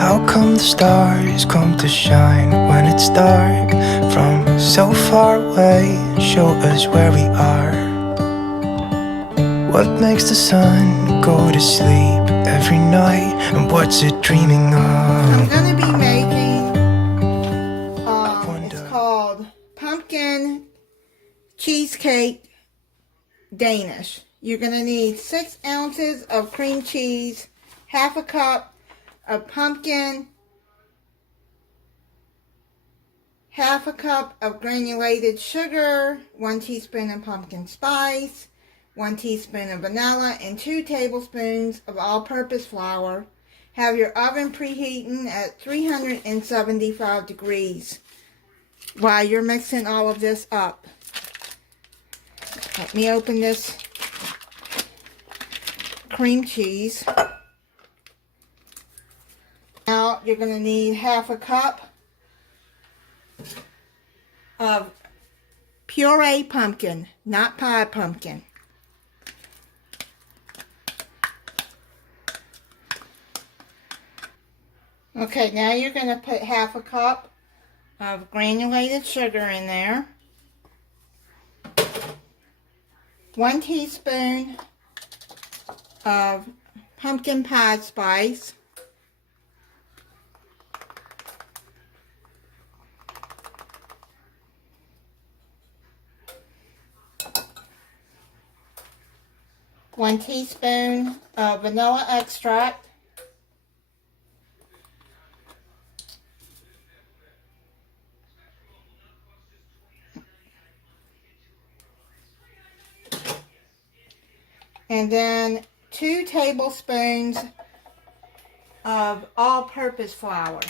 How come the stars come to shine when it's dark? From so far away, show us where we are. What makes the sun go to sleep every night? And what's it dreaming of? I'm gonna be making, it's called Pumpkin Cheesecake Danish. You're gonna need 6 ounces of cream cheese, half a cup of pumpkin, half a cup of granulated sugar, 1 teaspoon of pumpkin spice, 1 teaspoon of vanilla, and 2 tablespoons of all-purpose flour. Have your oven preheating at 375 degrees while you're mixing all of this up. Let me open this cream cheese. Now you're going to need half a cup of puree pumpkin, not pie pumpkin. Okay, now you're going to put half a cup of granulated sugar in there. 1 teaspoon of pumpkin pie spice. One teaspoon of vanilla extract. And then 2 tablespoons of all-purpose flour.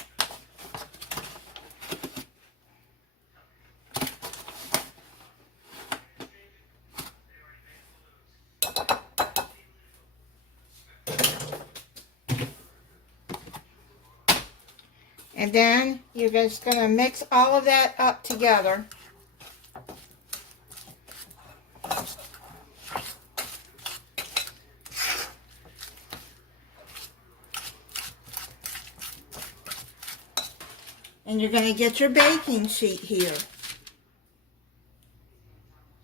And then you're just going to mix all of that up together. And you're going to get your baking sheet here.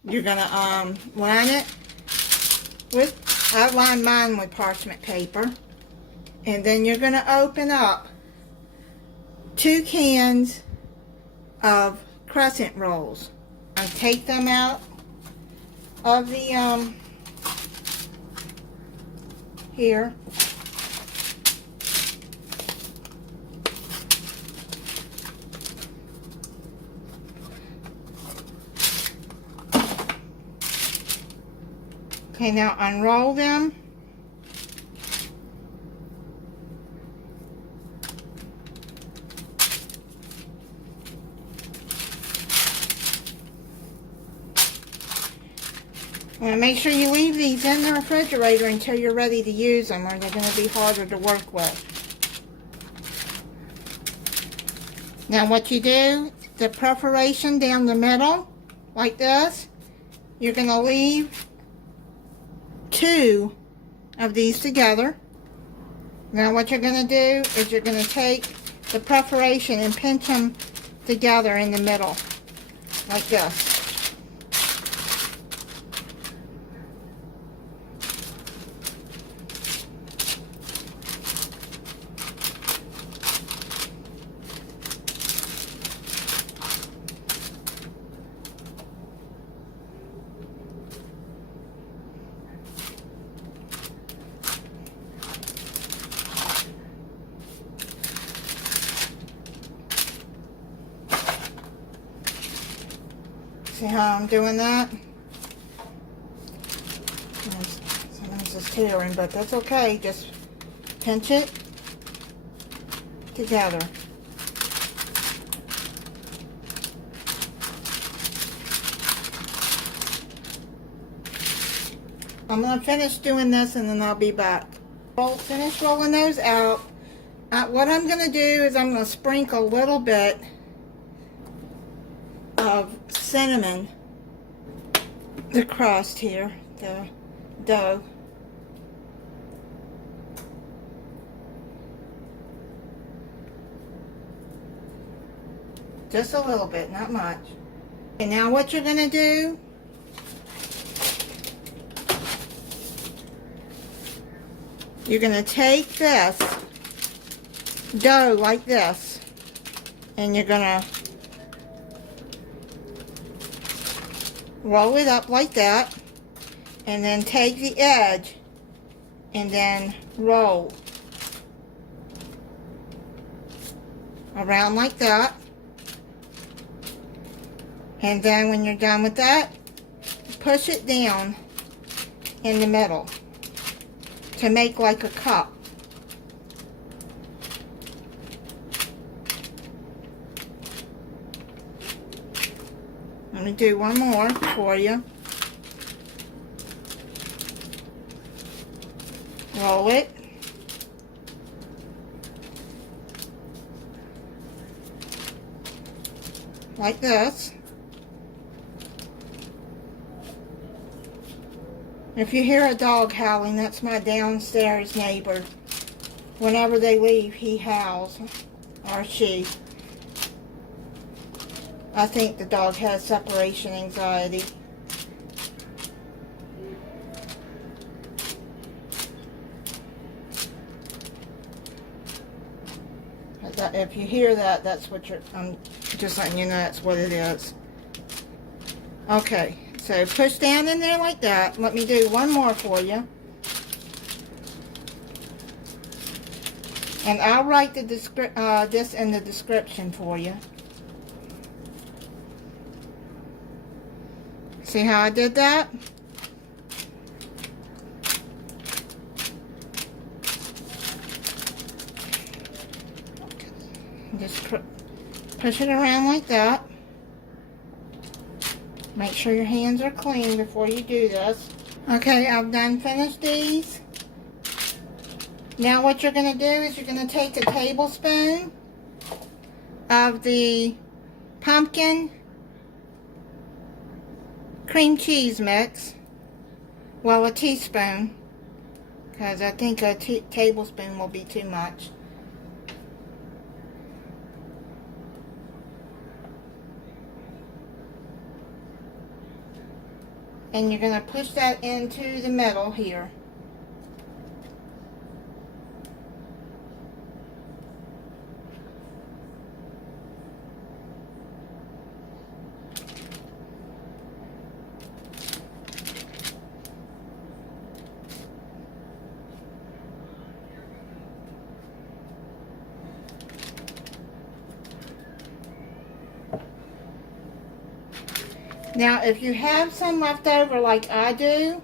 You're going to line it with, I lined mine with parchment paper. And then you're going to open up 2 cans of crescent rolls. And take them out of the, here. Okay, now unroll them. And make sure you leave these in the refrigerator until you're ready to use them, or they're going to be harder to work with. Now what you do, the perforation down the middle, like this, you're going to leave 2 of these together. Now what you're going to do is you're going to take the perforation and pinch them together in the middle, like this. See how I'm doing that? Sometimes it's tearing, but that's okay. Just pinch it together. I'm going to finish doing this and then I'll be back. Finish rolling those out. What I'm going to do is I'm going to sprinkle a little bit of cinnamon, the crust here, the dough. Just a little bit, not much. And now what you're going to do, you're going to take this dough like this, and you're going to roll it up like that, and then take the edge and then roll around like that. And then when you're done with that, push it down in the middle to make like a cup. Let me do one more for you. Roll it. Like this. If you hear a dog howling, that's my downstairs neighbor. Whenever they leave, he howls, or she. I think the dog has separation anxiety. If you hear that, that's what I'm just letting you know that's what it is. Okay, so push down in there like that. Let me do one more for you. And I'll write the this in the description for you. See how I did that? Just push it around like that. Make sure your hands are clean before you do this. Okay, I've done finished these. Now what you're going to do is you're going to take a tablespoon of the pumpkin cream cheese mix. Well, a teaspoon, because I think a tablespoon will be too much. And you're going to push that into the middle here. Now, if you have some left over like I do,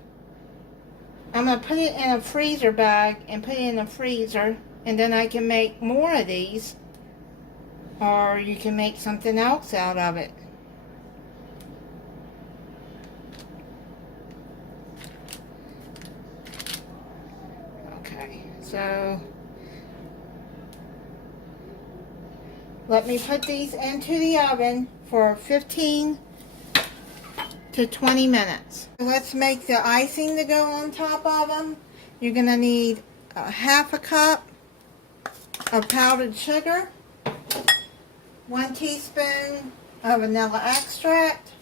I'm going to put it in a freezer bag and put it in the freezer, and then I can make more of these, or you can make something else out of it. Okay, so let me put these into the oven for 15 to 20 minutes. Let's make the icing to go on top of them. You're going to need half a cup of powdered sugar, 1 teaspoon of vanilla extract,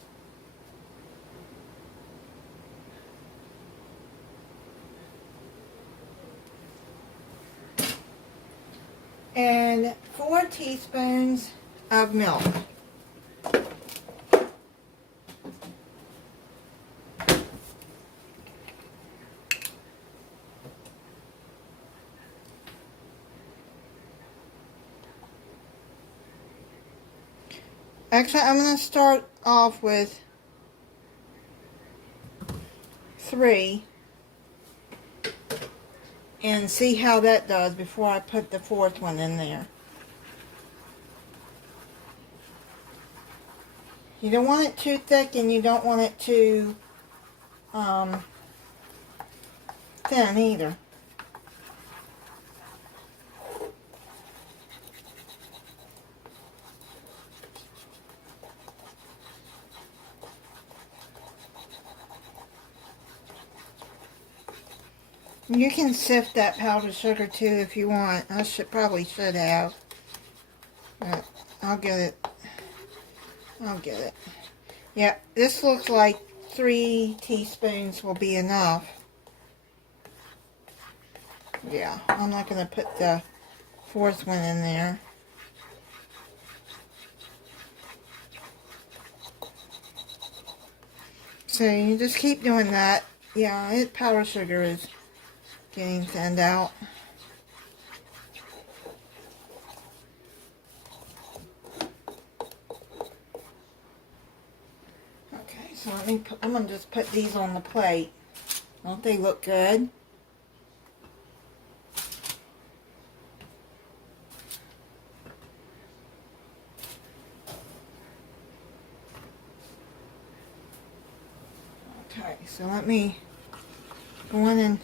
and 4 teaspoons of milk. Actually, I'm going to start off with 3 and see how that does before I put the 4th one in there. You don't want it too thick and you don't want it too thin either. You can sift that powdered sugar too if you want. I probably should have. But I'll get it I'll get it. Yeah, this looks like 3 teaspoons will be enough. Yeah, I'm not going to put the 4th one in there. So you just keep doing that. Yeah, powder sugar is getting thinned out. Okay, so I'm going to just put these on the plate. Don't they look good? Okay, so let me go in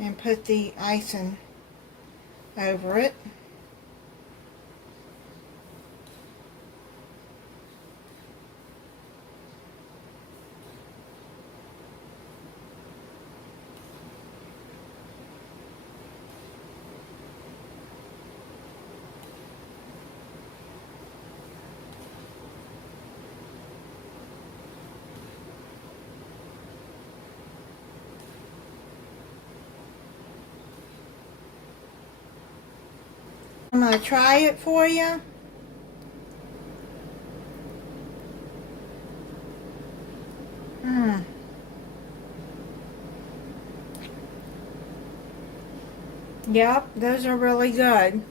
and put the icing over it. I'm going to try it for you. Yep, those are really good.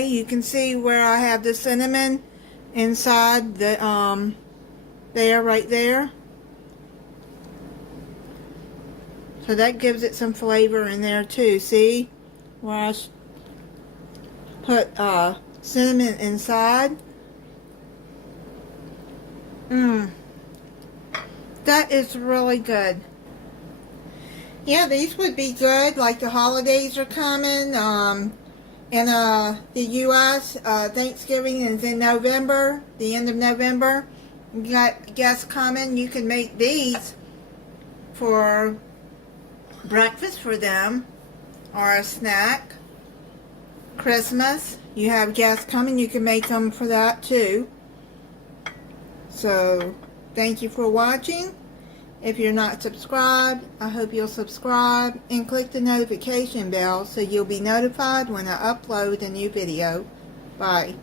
You can see where I have the cinnamon inside the there, right there. So that gives it some flavor in there too. See where I put cinnamon inside? That is really good. Yeah, these would be good. Like the holidays are coming. In the U.S., Thanksgiving is in November, the end of November. You got guests coming. You can make these for breakfast for them or a snack. Christmas, you have guests coming, you can make them for that too. So, thank you for watching. If you're not subscribed, I hope you'll subscribe and click the notification bell so you'll be notified when I upload a new video. Bye.